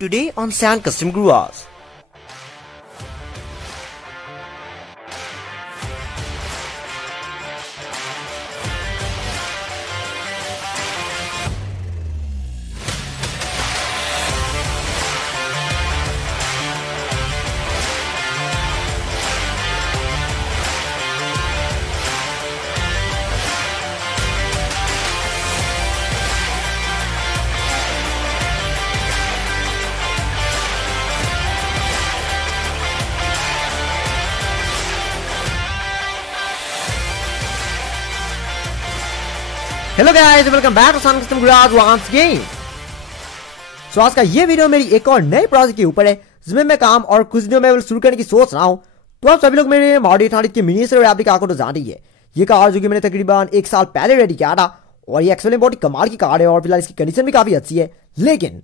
Today on San Custom Gurus. Hello guys, welcome back to San Custom garage once again. So आज का ये video मेरी एक और नए प्रोजेक्ट के ऊपर है जिसमें मैं काम और कुछ दिनों में शुरू करने की सोच रहा हूँ। तो आप सभी लोग मेरे मारुति 800 के मिनीचर रेप्लिका को तो जान रही है। ये कार जो कि मैंने तकरीबन 1 साल पहले रेडी किया था और ये एक्चुअली बहुत ही कमाल की कार है और फिलहाल इसकी कंडीशन भी काफी अच्छी है। लेकिन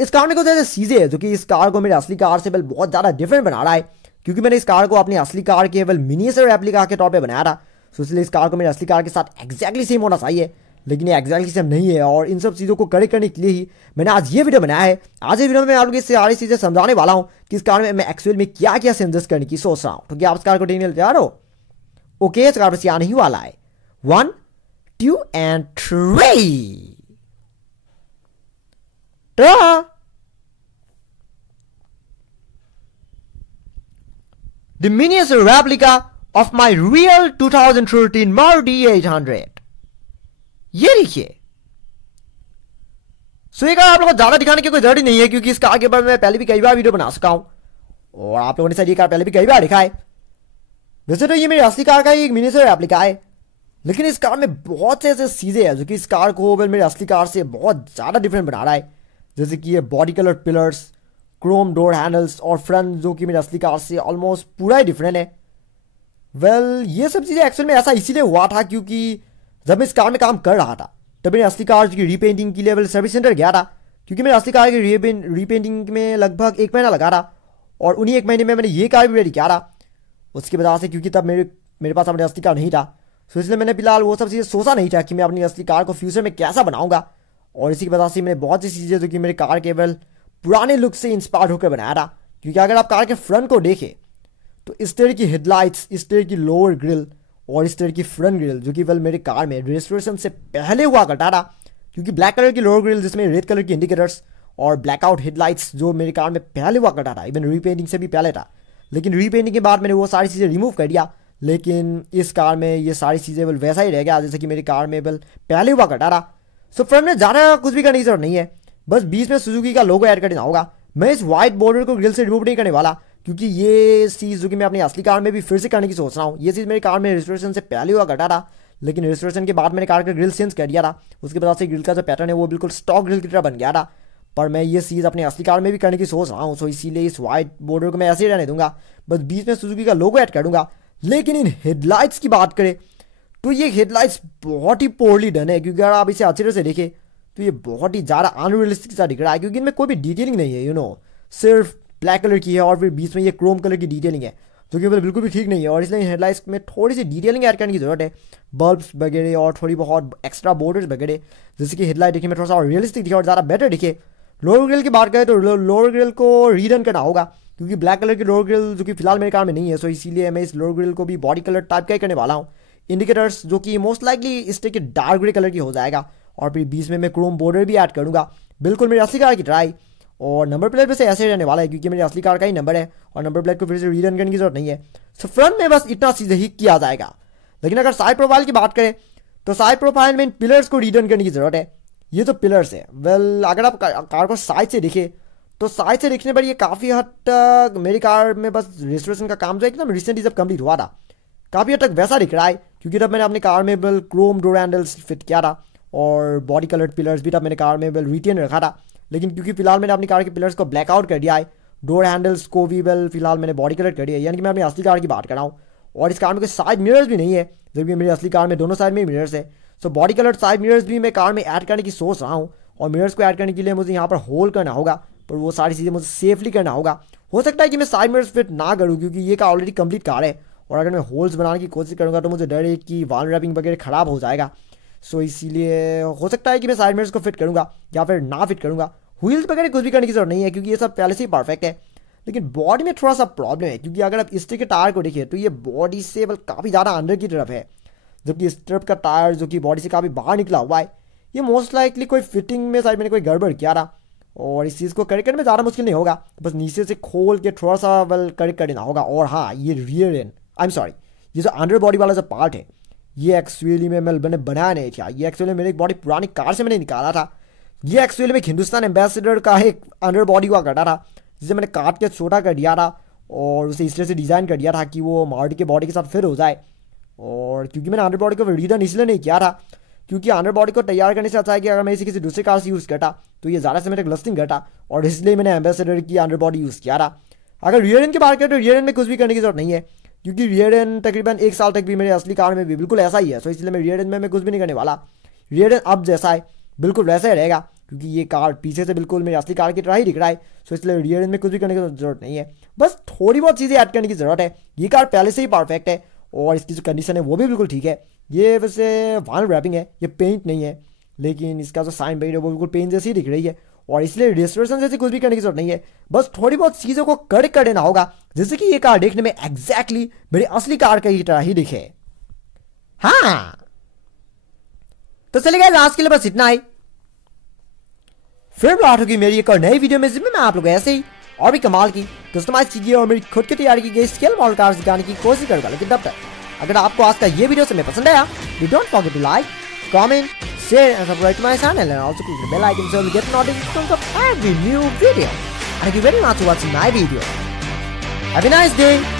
इस कार में कुछ ऐसे चीजें हैं जो कि इस कार को मेरे असली कार से बहुत ज्यादा डिफरेंट बना रहा है, क्योंकि मैंने इस कार को अपनी असली कार के मिनीचर रेप्लिका के तौर पर बनाया था। तो इसलिए इस कार को मेरे असली कार के साथ एक्जैक्टली सेम होना चाहिए, लेकिन ये एक्जैक्टली सेम नहीं है। और इन सब चीज़ों को करेक्ट करने के लिए ही मैंने आज ये वीडियो बनाया है। आज ये वीडियो में मैं आप लोगों को सारी चीज़ें समझाने वाला हूँ कि इस कार में मैं एक्चुअल में क्या क्या चेंजेस करने की सोच रहा हूँ। तो क्या आप इस कार को देखने तैयार हो? ओके, इस कार पर आने ही वाला है। 1, 2 and 3। The miniature replica of my real 2013 Maruti 800। ये देखिए। सो ये कार आप लोगों को ज्यादा दिखाने की कोई जरूरत नहीं है, क्योंकि इस कार के बारे में मैं पहले भी कई बार वीडियो बना चुका हूं और आप लोगों ने शायद ये कार पहले भी कई बार दिखा है। वैसे तो ये मेरी असली कार का एक मिनीचर रेप्लिका है, लेकिन इस कार में बहुत से ऐसे चीजें हैं जो कि इस कार को मेरी असली कार से बहुत ज्यादा डिफरेंट बना रहा है। जैसे कि ये body colour pillars, Chrome door handles और फ्रंट जो कि मेरी असली कार से ऑलमोस्ट पूरा ही डिफरेंट है। ये सब चीजें एक्चुअल में ऐसा इसीलिए हुआ था क्योंकि जब मैं इस कार में काम कर रहा था तब मेरी असली कार की रीपेंटिंग के लिए सर्विस सेंटर गया था, क्योंकि मेरी असली कार की रीपेंटिंग में लगभग 1 महीना लगा था और उन्हीं 1 महीने में मैंने ये कार भी रेडी किया था। उसकी वजह से क्योंकि तब मेरे पास अपनी असली कार नहीं था, तो इसलिए मैंने फिलहाल वो सब चीज़ें सोचा नहीं था कि मैं अपनी असली कार को फ्यूचर में कैसा बनाऊंगा। और इसी की वजह से मैंने बहुत सी चीज़ें जो कि मेरे कार केवल पुराने लुक से इंस्पायर होकर बनाया था। क्योंकि अगर आप कार के फ्रंट को देखें तो इस तरह की हेडलाइट्स, इस तरह की लोअर ग्रिल और इस तरह की फ्रंट ग्रिल जो कि मेरे कार में रजिस्ट्रेशन से पहले हुआ करता था, क्योंकि ब्लैक कलर की लोअर ग्रिल जिसमें रेड कलर की इंडिकेटर्स और ब्लैकआउट हेडलाइट्स जो मेरे कार में पहले हुआ करता था, इवन रीपेंटिंग से भी पहले था। लेकिन रीपेंटिंग के बाद मैंने वो सारी चीज़ें रिमूव कर दिया, लेकिन इस कार में ये सारी चीज़ें वैसा ही रह गया जैसे कि मेरी कार में पहले हुआ करता था। सो फ्रंट में ज़्यादा कुछ भी करने की जरूरत नहीं है, बस बीच में सुजुकी का लोगो ऐड कर देना होगा। मैं इस व्हाइट बॉर्डर को ग्रिल से रिमूव नहीं करने वाला, क्योंकि ये चीज़ जो कि मैं अपनी असली कार में भी फिर से करने की सोच रहा हूँ। ये चीज़ मेरी कार में रजिस्ट्रेशन से पहले हुआ करता था, लेकिन रजिस्ट्रेशन के बाद मैंने कार का ग्रिल चेंज कर दिया था। उसके बाद से ग्रिल का जो पैटर्न है वो बिल्कुल स्टॉक ग्रिल की तरह बन गया था। पर मैं ये चीज़ अपनी असली कार में भी करने की सोच रहा हूँ, सो इसीलिए इस व्हाइट बॉर्डर को मैं ऐसे ही रहने दूंगा, बस बीच में सुजुकी का लोगो ऐड कर दूंगा। लेकिन इन हेडलाइट्स की बात करें तो ये हेडलाइट्स बहुत ही पोरली डन है, क्योंकि अगर आप इसे अच्छे तरह से देखें तो ये बहुत ही ज़्यादा अनरियलिस्टिक सा दिख रहा है, क्योंकि इनमें कोई भी डिटेलिंग नहीं है। सिर्फ ब्लैक कलर की है और फिर बीच में ये क्रोम कलर की डिटेलिंग है, जो कि बिल्कुल भी ठीक नहीं है। और इसलिए हेडलाइट्स में थोड़ी सी डिटेलिंग ऐड करने की जरूरत है, बल्ब्स वगैरह और थोड़ी बहुत एक्स्ट्रा बॉर्डर्स वगैरह, जैसे कि हेडलाइट देखने में थोड़ा सा और रियलिस्टिक दिखे और ज़्यादा बेटर दिखे। लोअर ग्रिल की बात करें तो लोअर ग्रिल को रीडन करना होगा, क्योंकि ब्लैक कलर की लोअर ग्रिल जो कि फिलहाल मेरे कार में नहीं है, सो इसीलिए मैं इस लोअर ग्रिल को भी बॉडी कलर टाइप का ही करने वाला हूँ। इंडिकेटर्स जो कि मोस्ट लाइकली इस तरह के डार्क ग्रे कलर की हो जाएगा, और फिर बीच में मैं क्रोम बॉर्डर भी ऐड करूँगा, बिल्कुल मेरी असली कार की ट्राई। और नंबर प्लेट पे से ऐसे रहने वाला है, क्योंकि मेरी असली कार का ही नंबर है और नंबर प्लेट को फिर से रीडन करने की जरूरत नहीं है। सो फ्रंट में बस इतना चीज़ ही किया जाएगा। लेकिन अगर साइड प्रोफाइल की बात करें तो साइड प्रोफाइल में इन पिलर्स को रीडन करने की जरूरत है। ये तो पिलर्स है, अगर आप कार को साइड से देखें तो साइड से देखने पर ये काफ़ी हद तक मेरी कार में बस रजिस्ट्रेशन का काम जो एकदम रिसेंटली जब कंप्लीट हुआ था, काफ़ी हद तक वैसा दिख रहा है। क्योंकि तब मैंने अपनी कार में क्रोम डोर हैंडल्स फिट किया था और बॉडी कलर्ड पिलर्स भी तब मैंने कार में रिटेन रखा था। लेकिन क्योंकि फिलहाल मैंने अपनी कार के पिलर्स को ब्लैकआउट कर दिया है, डोर हैंडल्स को भी फिलहाल मैंने बॉडी कलर कर दिया है, यानी कि मैं अपनी असली कार की बात कर रहा हूँ। और इस कार में कोई साइड मिरर्स भी नहीं है, जबकि मेरी असली कार में दोनों साइड में मिरर्स है। So body colour side mirrors भी मैं कार में ऐड करने की सोच रहा हूँ, और मिरर्स को ऐड करने के लिए मुझे यहाँ पर होल करना होगा, पर वो सारी चीज़ें मुझे सेफली करना होगा। हो सकता है कि मैं साइड मिरर्स फिट ना करूँ, क्योंकि ये कार ऑलरेडी कंप्लीट कार है, और अगर मैं होल्स बनाने की कोशिश करूँगा तो मुझे डर है कि वाल रैपिंग वगैरह ख़राब हो जाएगा। सो इसीलिए हो सकता है कि मैं साइड मिरर्स को फिट करूँगा या फिर ना फिट करूँगा, व्हील्स वगैरह कुछ भी करने की जरूरत नहीं है क्योंकि ये सब पहले से ही परफेक्ट है। लेकिन बॉडी में थोड़ा सा प्रॉब्लम है क्योंकि अगर आप इस तरह के टायर को देखिए तो ये बॉडी से काफ़ी ज़्यादा अंदर की तरफ है, जबकि इस तरफ का टायर जो कि बॉडी से काफ़ी बाहर निकला हुआ है, ये मोस्ट लाइकली कोई फिटिंग में शायद मैंने कोई गड़बड़ किया रहा। और इस चीज़ को करेक्ट करने में ज़्यादा मुश्किल नहीं होगा, बस नीचे से खोल के थोड़ा सा करेक्ट कर देना होगा। और हाँ, ये रियर एंड ये जो अंडर बॉडी वाला जो पार्ट है ये एक्चुअली में मैंने बनाया नहीं था। ये एक्चुअली मेरी एक बॉडी पुरानी कार से मैंने निकाला था। ये एक्चुअली में हिंदुस्तान एम्बेसडर का एक अंडर बॉडी हुआ करता था जिसे मैंने काट के छोटा कर दिया था और उसे इस तरह से डिज़ाइन कर दिया था कि वो मारुति के बॉडी के साथ फिट हो जाए। और क्योंकि मैंने अंडर बॉडी को रीडन इसलिए नहीं किया था क्योंकि अंडर बॉडी को तैयार करने से अच्छा है कि अगर मैं इसे किसी दूसरे कार से यूज़ करता तो ये ज़्यादा से मेरे लस्टिंग करता, और इसलिए मैंने एम्बेसडर की अंडर बॉडी यूज़ किया था। अगर रियर एंड की बात करें तो रियर एंड में कुछ भी करने की जरूरत नहीं है क्योंकि रियर एंड तकरीबन 1 साल तक भी मेरे असली कार में भी बिल्कुल ऐसा ही है। सो इसलिए मैं रियर एंड में मैं कुछ भी नहीं करने वाला। रियर एंड अब जैसा है बिल्कुल वैसा ही रहेगा क्योंकि ये कार पीछे से बिल्कुल मेरी असली कार की तरह ही दिख रहा है। सो इसलिए रियर एंड में कुछ भी करने की जरूरत नहीं है, बस थोड़ी बहुत चीज़ें ऐड करने की ज़रूरत है। ये कार पहले से ही परफेक्ट है और इसकी जो कंडीशन है वो भी बिल्कुल ठीक है। ये वैसे वाइनल रैपिंग है, ये पेंट नहीं है, लेकिन इसका जो साइन पेंट है वो बिल्कुल पेंट जैसी दिख रही है और इसलिए रेस्टोरेशन जैसी कुछ भी करने की जरूरत नहीं है। बस थोड़ी बहुत चीज़ों को करेक्ट कर देना होगा जिससे कि ये कार देखने में एग्जैक्टली मेरी असली कार की तरह ही दिखे। हाँ, तो चलिए आज के लिए बस इतना ही। फिर बात होगी मेरी एक और नई वीडियो में जिसमें मैं आप लोग ऐसे ही और भी कमाल की कस्टमाइज चीजें और मेरी खुद की तैयारी की गई स्केल मॉडल कार्स दिखाने की कोशिश करूंगा। लेकिन तब तक अगर आपको आज का ये वीडियो से पसंद आया, don't forget to like, comment, share and subscribe to my channel and also click the bell icon so you get notifications of every new video. And thank you very much for watching my video. Have a nice day.